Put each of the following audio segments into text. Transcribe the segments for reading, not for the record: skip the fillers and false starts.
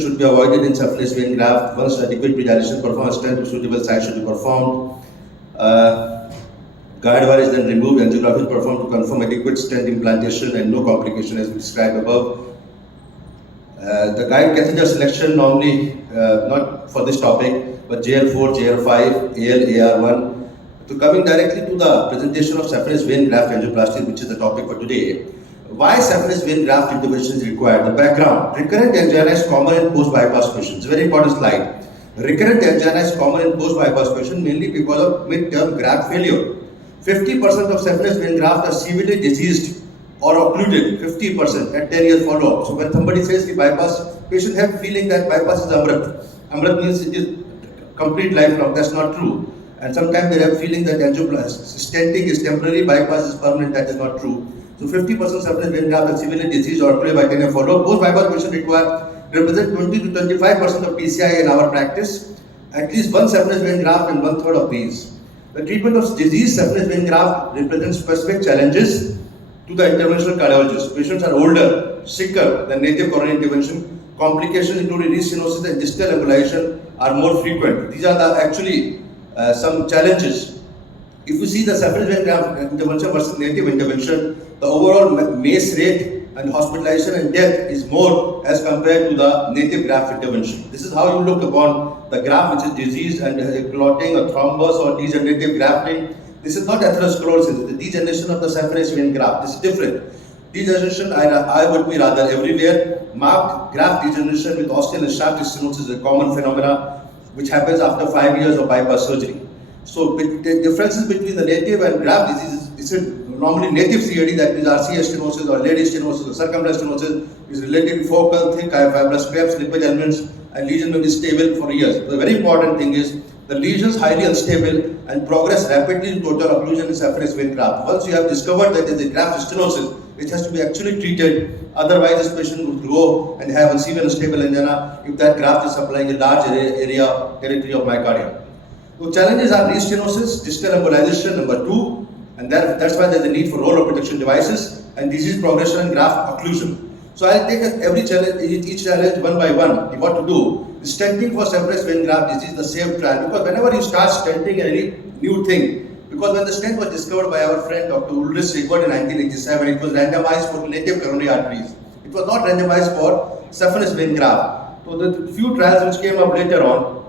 should be avoided in saphenous vein graft. Once adequate pre-dilation performed, stent to suitable size should be performed. Guide wire is then removed, angiography is performed to confirm adequate stent implantation and no complication as described above. The guide catheter selection normally, not for this topic, but JL4, JL5, AL, AR1. So coming directly to the presentation of saphenous vein graft angioplasty, which is the topic for today. Why saphenous vein graft intervention is required? The background. Recurrent angina is common in post-bypass patients. Very important slide. Recurrent angina is common in post-bypass patients mainly because of mid-term graft failure. 50% of saphenous vein graft are severely diseased or occluded, 50% at 10 years follow-up. So when somebody says the bypass, patient have feeling that bypass is Amrit. Amrit means it is complete lifelong. That's not true. And sometimes they have feeling that angioplasty, stenting is temporary, bypass is permanent. That is not true. So 50% saphenous vein graft are severely diseased or occluded by 10 years follow-up. Post-bypass patient represent 20 to 25% of PCI in our practice. At least one saphenous vein graft and 1/3 of these. The treatment of disease saphenous vein graft represents specific challenges to the interventional cardiologist. Patients are older, sicker than native coronary intervention. Complications including restenosis and distal embolization are more frequent. These are actually some challenges. If you see the saphenous vein graft intervention versus native intervention, the overall MACE rate and hospitalization and death is more as compared to the native graft intervention. This is how you look upon the graft which is diseased and has a clotting, a thrombus or degenerative grafting. This is not atherosclerosis, the degeneration of the saphenous vein graft. This is different. Degeneration, I would be rather everywhere. Marked graft degeneration with osteal and shaft stenosis is a common phenomena which happens after 5 years of bypass surgery. So the differences between the native and graft disease is normally native CAD, that means RCA stenosis or lady stenosis or circumference stenosis is related to focal, thick, fibrous scraps, lipid elements, and lesion may be stable for years. The very important thing is the lesions highly unstable and progress rapidly in total occlusion in saphenous vein graft. Once you have discovered that there is a graft stenosis, it has to be actually treated. Otherwise, this patient would go and have a severe unstable angina if that graft is supplying a large area territory of myocardium. So challenges are restenosis, distal embolization, number 2, and that's why there's a need for roll-up protection devices and disease progression and graft occlusion. So I'll take every challenge, each challenge one by one. What to do? Stenting for saphenous vein graft disease, the same trial, because whenever you start stenting any new thing, because when the stent was discovered by our friend Dr. Ulrich Sigurd in 1987, it was randomized for native coronary arteries. It was not randomized for saphenous vein graft. So the few trials which came up later on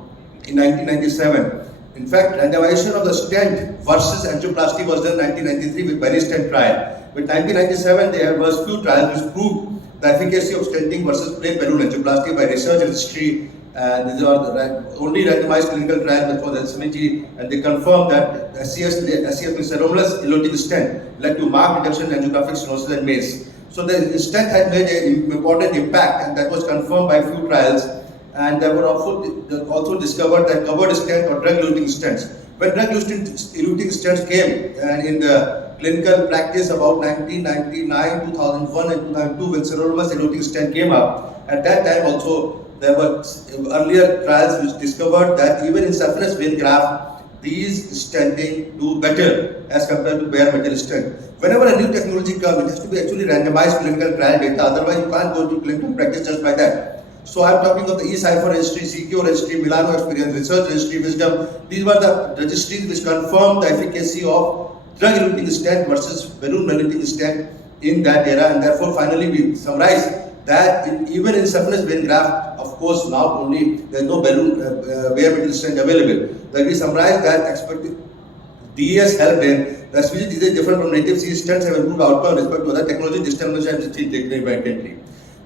in 1997. In fact, randomization of the stent versus angioplasty was done in 1993 with Benny stent trial. With 1997, there was few trials which proved the efficacy of stenting versus plain balloon angioplasty by research registry. These are the only randomized clinical trials which was SMG, and they confirmed that SCS means cerumeless eloting stent led to marked reduction in angiographic stenosis and MACE. So the stent had made an important impact, and that was confirmed by few trials. And there were also discovered that covered stent or drug-eluting stents. When drug-eluting stents came in the clinical practice about 1999, 2001 and 2002 when cerumeless eluting stent came up, at that time also there were earlier trials which discovered that even in saphenous vein graft, these stenting do better as compared to bare metal stent. Whenever a new technology comes, it has to be actually randomized clinical trial data, otherwise you can't go to clinical practice just by that. So I'm talking of the eCipher registry, CQ registry, Milano experience, research registry, wisdom. These were the registries which confirmed the efficacy of drug-eluting stent versus balloon-eluting stent in that era, and therefore finally we summarize that even in saphenous vein graft, of course now only there is no balloon bare metal stent available. That we summarize that expected DES helped in the species is different from native C stents have improved outcome with respect to other technology. Distal embolization is still taken independently.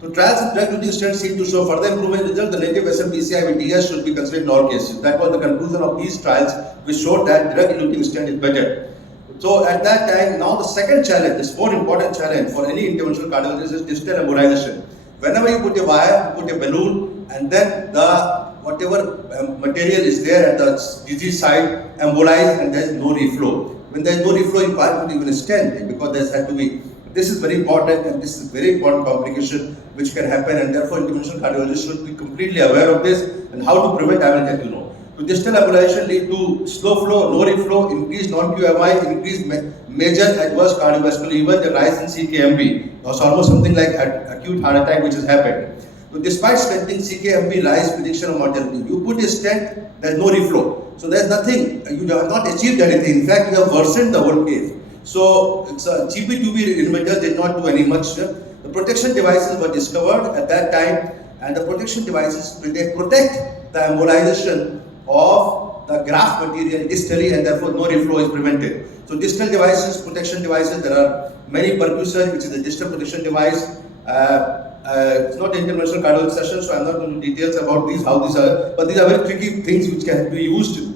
So trials with drug-eluting stents seem to show further improvement in results. The native SMPCI with DS should be considered in all cases. That was the conclusion of these trials, which showed that drug-eluting stent is better. So at that time, now the second challenge, this more important challenge for any interventional cardiologist is distal embolization. Whenever you put a wire, you put a balloon, and then the whatever material is there at the disease site embolize, and there is no reflow. When there is no reflow, you can't put even a stent because there has to be. This is very important, and this is very important complication which can happen, and therefore interventional cardiologists should be completely aware of this and how to prevent. I will let you know. So distal embolization lead to slow flow, no reflow, increased non-QMI, increased major adverse cardiovascular event, the rise in CKMB. It's almost something like acute heart attack which has happened. So despite stenting, CKMB rise prediction of mortality. You put a stent, there's no reflow. So there's nothing, you have not achieved anything. In fact, you have worsened the whole case. So it's GP2B inhibitors did not do any much. The protection devices were discovered at that time, and the protection devices, they protect the embolization of the graft material distally, and therefore no reflow is prevented. So distal devices, protection devices, there are many percussor, which is a distal protection device. It's not an interventional cardiology session, so I'm not going to details about these, how these are, but these are very tricky things which can be used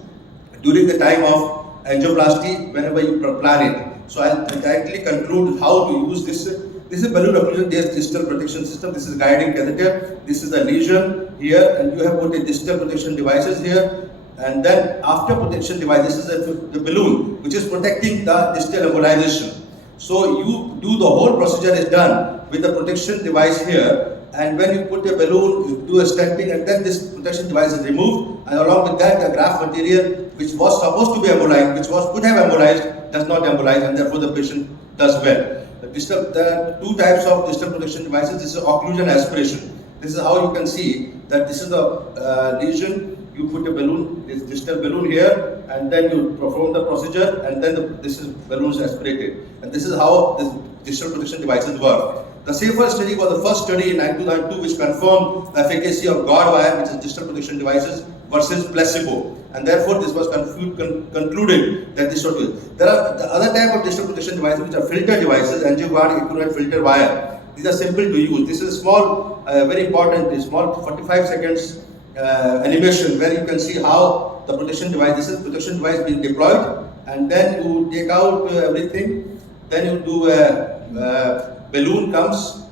during the time of angioplasty whenever you plan it. So I'll directly conclude how to use this. This is balloon occlusion distal protection system. This is guiding catheter. This is the lesion here, and you have put a distal protection devices here. And then after protection device, this is the balloon which is protecting the distal embolization. So you do the whole procedure is done with the protection device here, and when you put a balloon, you do a stenting, and then this protection device is removed, and along with that the graft material which was supposed to be embolized, could have embolized, does not embolize, and therefore the patient does well. There are two types of distal protection devices. This is occlusion aspiration. This is how you can see that this is the lesion. You put a balloon, this distal balloon here, and then you perform the procedure, and then this is balloon is aspirated. And this is how this distal protection devices work. The safer study was the first study in 2002 which confirmed the efficacy of guard wire, which is distal protection devices, versus placebo. And therefore this was concluded that this should be. There are the other type of distal protection devices which are filter devices, angioguard equivalent filter wire. These are simple to use. This is small, very important, small 45 seconds animation where you can see how the protection device, this is protection device being deployed, and then you take out everything, then you do a balloon comes.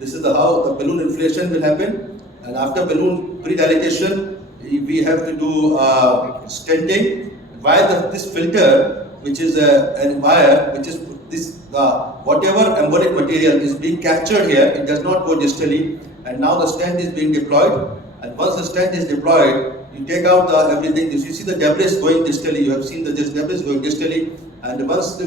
This is how the balloon inflation will happen, and after balloon pre-dilatation we have to do stenting. While this filter, which is a wire, which is this whatever embolic material is being captured here, it does not go distally, and now the stent is being deployed. And once the stent is deployed, you take out everything. You see the debris going distally. You have seen the debris going distally, and once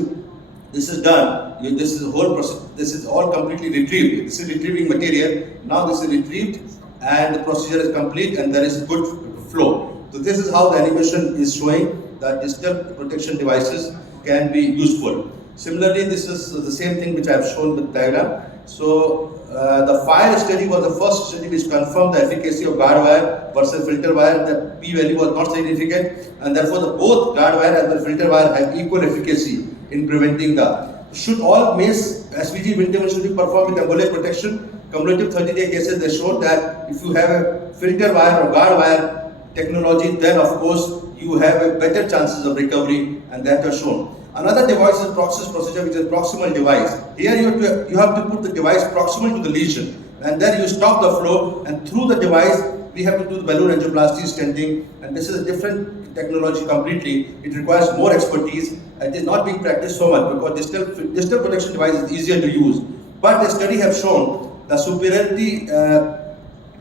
this is done, this is whole process. This is all completely retrieved. This is retrieving material. Now this is retrieved, and the procedure is complete, and there is good flow. So this is how the animation is showing that distal protection devices can be useful. Similarly, this is the same thing which I have shown with diagram. So the FIRE study was the first study which confirmed the efficacy of guard wire versus filter wire. The p-value was not significant, and therefore both guard wire and the filter wire have equal efficacy in preventing the. Should all MACE SVG intervention be performed with embolic protection? Cumulative 30-day cases, they showed that if you have a filter wire or guard wire technology, then of course you have a better chances of recovery, and that are shown. Another device is Proxys procedure, which is proximal device. Here you have to put the device proximal to the lesion, and then you stop the flow, and through the device we have to do the balloon angioplasty stenting, and this is a different technology completely. It requires more expertise. It is not being practiced so much because distal protection device is easier to use. But the study have shown the superiority,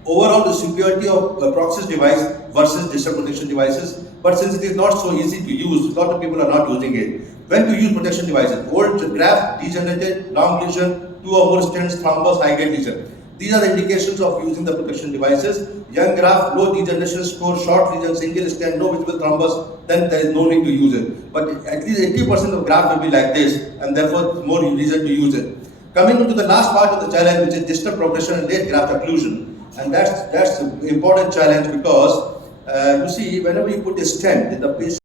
overall the superiority of Proxys device versus distal protection devices. But since it is not so easy to use, a lot of people are not using it. When to use protection devices? Old graft, degenerated, long lesion, 2 or more stents, thrombus, high-grade lesion. These are the indications of using the protection devices. Young graft, low degeneration score, short lesion, single stent, no visible thrombus, then there is no need to use it. But at least 80% of graft will be like this, and therefore more reason to use it. Coming into the last part of the challenge, which is distal progression and late graft occlusion, and that's an important challenge because you see, whenever you put a stent in the patient,